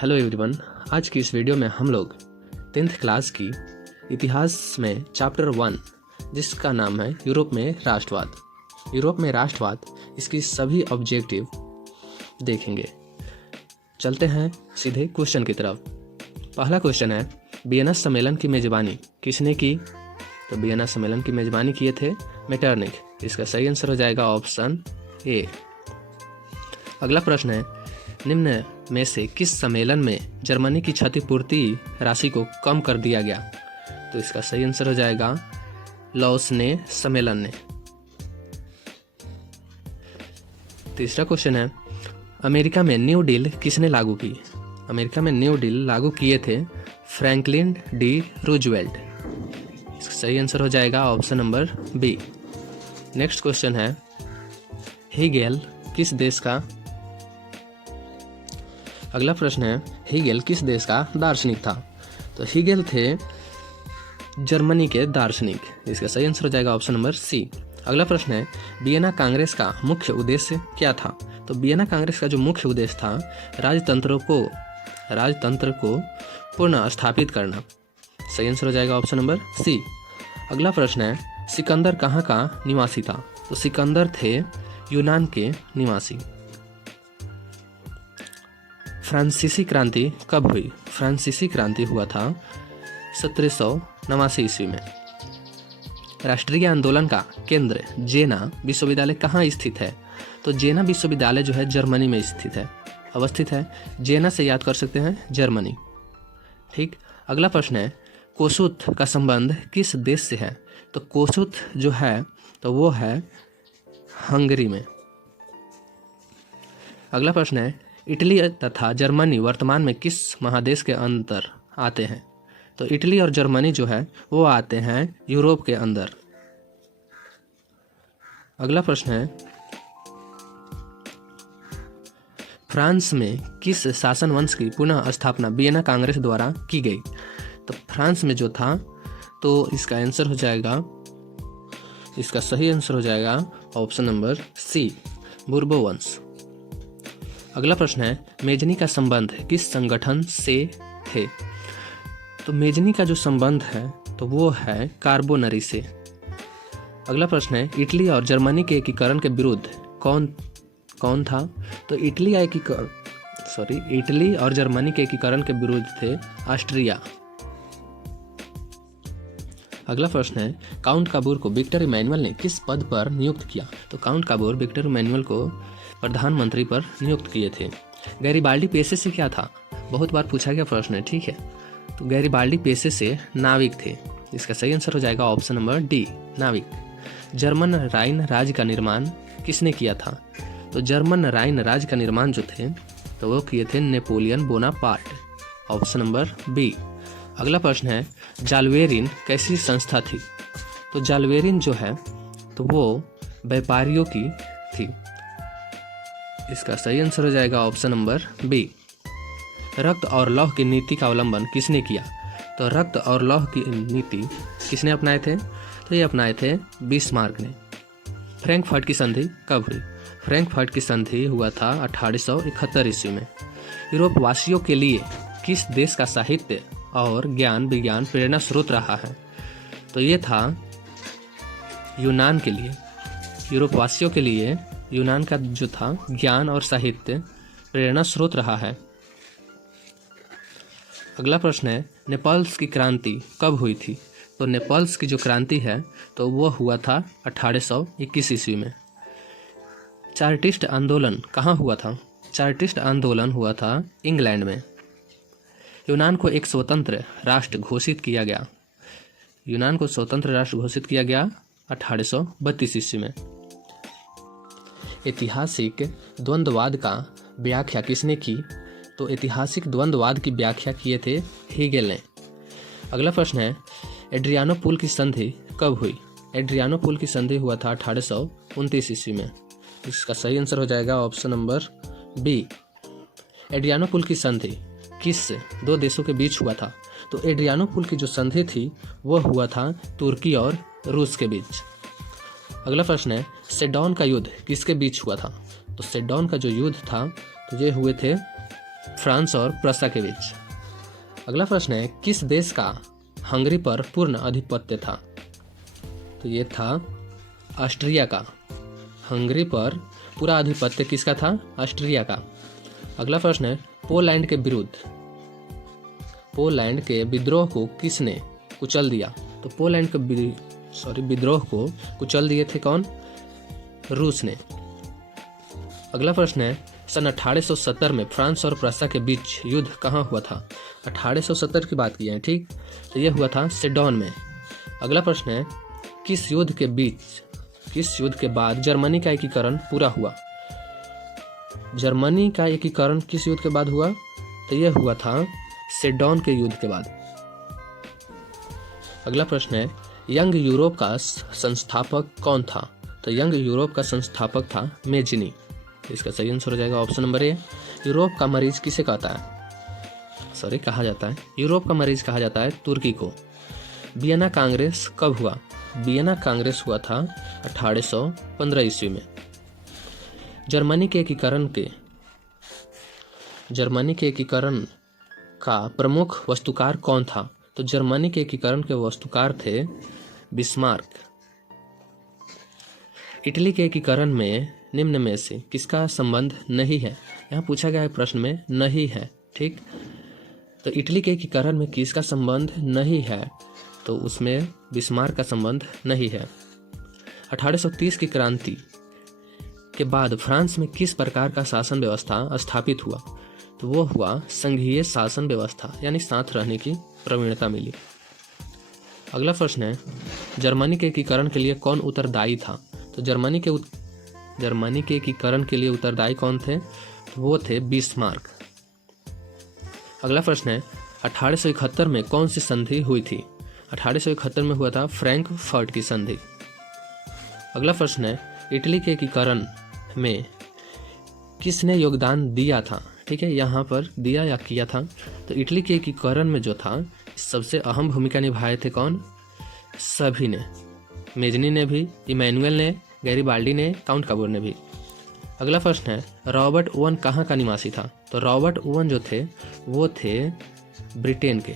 Hello everyone, आज की इस वीडियो में हम लोग 10th क्लास की इतिहास में चैप्टर 1 जिसका नाम है यूरोप में राष्ट्रवाद इसकी सभी ऑब्जेक्टिव देखेंगे। चलते हैं सीधे क्वेश्चन की तरफ। पहला क्वेश्चन है, वियना सम्मेलन की मेजबानी किसने की? तो वियना सम्मेलन की मेजबानी किए थे मेटरनिख। इसका सही आंसर हो जाएगा ऑप्शन ए। अगला प्रश्न है, निम्न में से किस सम्मेलन में जर्मनी की क्षतिपूर्ति राशि को कम कर दिया गया? तो इसका सही आंसर हो जाएगा लॉसने सम्मेलन ने। तीसरा क्वेश्चन है, अमेरिका में न्यू डील किसने लागू की? अमेरिका में न्यू डील लागू किए थे फ्रैंकलिन डी रूजवेल्ट। इसका सही आंसर हो जाएगा option number B. Next question है, हेगेल किस देश का? अगला प्रश्न है, हेगेल किस देश का दार्शनिक था? तो हेगेल थे जर्मनी के दार्शनिक। इसका सही आंसर हो जाएगा ऑप्शन नंबर सी। अगला प्रश्न है, वियना कांग्रेस का मुख्य उद्देश्य क्या था? तो वियना कांग्रेस का जो मुख्य उद्देश्य था राजतंत्र को पुनः स्थापित करना। सही आंसर हो जाएगा ऑप्शन नंबर सी। अगला प्रश्न है, सिकंदर कहाँ का निवासी था? तो सिकंदर थे यूनान के निवासी। फ्रांसीसी क्रांति कब हुई? फ्रांसीसी क्रांति हुआ था 1789 ईस्वी में। राष्ट्रीय आंदोलन का केंद्र जेना विश्वविद्यालय कहाँ स्थित है? तो जेना विश्वविद्यालय जो है जर्मनी में अवस्थित है। जेना से याद कर सकते हैं जर्मनी। ठीक। अगला प्रश्न है, कोसुत का संबंध किस देश से है? तो कोसुत जो है तो वो है हंगरी में। अगला प्रश्न है, इटली तथा जर्मनी वर्तमान में किस महादेश के अंदर आते हैं? तो इटली और जर्मनी जो है वो आते हैं यूरोप के अंदर। अगला प्रश्न है, फ्रांस में किस शासन वंश की पुनः स्थापना वियना कांग्रेस द्वारा की गई? तो फ्रांस में जो था तो इसका सही आंसर हो जाएगा ऑप्शन नंबर सी, बुर्बो वंश। अगला प्रश्न है, मेजनी का संबंध किस संगठन से थे? तो मेजनी का जो संबंध है तो वो है कार्बोनरी से। अगला प्रश्न है, इटली और जर्मनी के एकीकरण के विरुद्ध कौन था? तो इटली और जर्मनी के एकीकरण के विरुद्ध थे ऑस्ट्रिया। अगला प्रश्न है, काउंट काबूर को विक्टर इमैनुअल ने किस पद पर नियुक्त किया? तो काउंट काबूर विक्टर इमैनुअल को प्रधानमंत्री पर नियुक्त किए थे। गैरिबाल्डी पेशे से क्या था? बहुत बार पूछा गया प्रश्न है। ठीक है, तो गैरिबाल्डी पेशे से नाविक थे। इसका सही आंसर हो जाएगा ऑप्शन नंबर डी, नाविक। जर्मन राइन राज्य का निर्माण किसने किया था? तो जर्मन राइन राज्य का निर्माण जो थे तो वो किए थे Napoleon Bonaparte. Option number B. अगला प्रश्न है, जाल्वेरिन कैसी संस्था थी? तो जाल्वेरिन जो है तो वो व्यापारियों की थी। इसका सही आंसर हो जाएगा ऑप्शन नंबर बी। रक्त और लौह की नीति का अवलंबन किसने किया? तो रक्त और लौह की नीति किसने अपनाए थे? तो ये अपनाए थे बिस्मार्क ने। फ्रैंकफर्ट की संधि कब हुई? फ्रैंकफर्ट की संधि हुआ था 1871 ईस्वी में। यूरोप वासियों के लिए किस देश का साहित्य और ज्ञान विज्ञान प्रेरणा स्रोत रहा है? तो ये था यूनान के लिए। यूरोप वासियों के लिए यूनान का जो था ज्ञान और साहित्य प्रेरणा स्रोत रहा है। अगला प्रश्न है, नेपल्स की क्रांति कब हुई थी? तो नेपल्स की जो क्रांति है तो वो हुआ था 1821 ईस्वी में। चार्टिस्ट आंदोलन कहाँ हुआ था? चार्टिस्ट आंदोलन हुआ था इंग्लैंड में। यूनान को एक स्वतंत्र राष्ट्र घोषित किया गया। यूनान को स्वतंत्र राष्ट्र घोषित किया गया 1832 ईस्वी में। ऐतिहासिक द्वंद्ववाद का व्याख्या किसने की? तो ऐतिहासिक द्वंद्ववाद की व्याख्या किए थे हेगेल ने। अगला प्रश्न है, एड्रियानोपुल की संधि कब हुई? एड्रियानोपुल की संधि हुआ था 1829 ईस्वी में। इसका सही आंसर हो जाएगा ऑप्शन नंबर बी। एड्रियानोपुल की संधि किस दो देशों के बीच हुआ था? तो एड्रियानोपुल की जो संधि थी वो हुआ था तुर्की और रूस के बीच। अगला प्रश्न है, सेडोन का युद्ध किसके बीच हुआ था? तो सेडोन का जो युद्ध था तो ये हुए थे फ्रांस और प्रसा के बीच। अगला प्रश्न है, किस देश का हंगरी पर पूर्ण आधिपत्य था? तो ये था ऑस्ट्रिया का। हंगरी पर पूरा आधिपत्य किसका था? ऑस्ट्रिया का। अगला प्रश्न है, पोलैंड के विद्रोह को किसने कुचल दिया? तो पोलैंड के विद्रोह को कुचल दिए थे कौन? रूस ने। अगला प्रश्न है, सन 1870 में फ्रांस और प्रसा के बीच युद्ध कहाँ हुआ था? 1870 की बात की है, ठीक। तो यह हुआ था सेडोन में। अगला प्रश्न है, किस युद्ध के बाद जर्मनी का एकीकरण पूरा हुआ? जर्मनी का एकीकरण किस युद्ध के बाद हुआ? तो यह हुआ था सेडोन के युद्ध के बाद। अगला प्रश्न है, यंग यूरोप का संस्थापक कौन था? तो यंग यूरोप का संस्थापक था मेजिनी। इसका सही आंसर हो जाएगा ऑप्शन नंबर ए। यूरोप का मरीज किसे कहा जाता है? यूरोप का मरीज कहा जाता है तुर्की को। वियना कांग्रेस कब हुआ? वियना कांग्रेस हुआ था 1815 ईस्वी में। जर्मनी के एकीकरण का प्रमुख वस्तुकार कौन था? तो जर्मनी के एकीकरण के वस्तुकार थे बिस्मार्क। इटली के एकीकरण में निम्न में से किसका संबंध नहीं है? यहाँ पूछा गया है प्रश्न में, नहीं है, ठीक। तो इटली के एकीकरण में किसका संबंध नहीं है? तो उसमें बिस्मार्क का संबंध नहीं है। 1830 की क्रांति के बाद फ्रांस में किस प्रकार का शासन व्यवस्था स्थापित हुआ? तो वो हुआ संघीय शासन व्यवस्था, यानी साथ रहने की प्रवीणता मिली। अगला प्रश्न है, जर्मनी के एकीकरण के लिए कौन उत्तरदायी था? तो जर्मनी के एकीकरण के लिए उत्तरदायी कौन थे? तो वो थे बिस्मार्क। अगला प्रश्न है, 1871 में कौन सी संधि हुई थी? 1871 में हुआ था फ्रैंकफर्ट की संधि। अगला प्रश्न है, इटली के एकीकरण में किसने योगदान दिया था? ठीक है, यहाँ पर दिया या किया था। तो इटली के एकीकरण में जो था सबसे अहम भूमिका निभाए थे कौन? सभी ने, मेजनी ने भी, इमैनुअल ने, गैरीबाल्डी ने, काउंट काबूर ने भी। अगला प्रश्न है, रॉबर्ट ओवन कहाँ का निवासी था? तो रॉबर्ट ओवन जो थे वो थे ब्रिटेन के।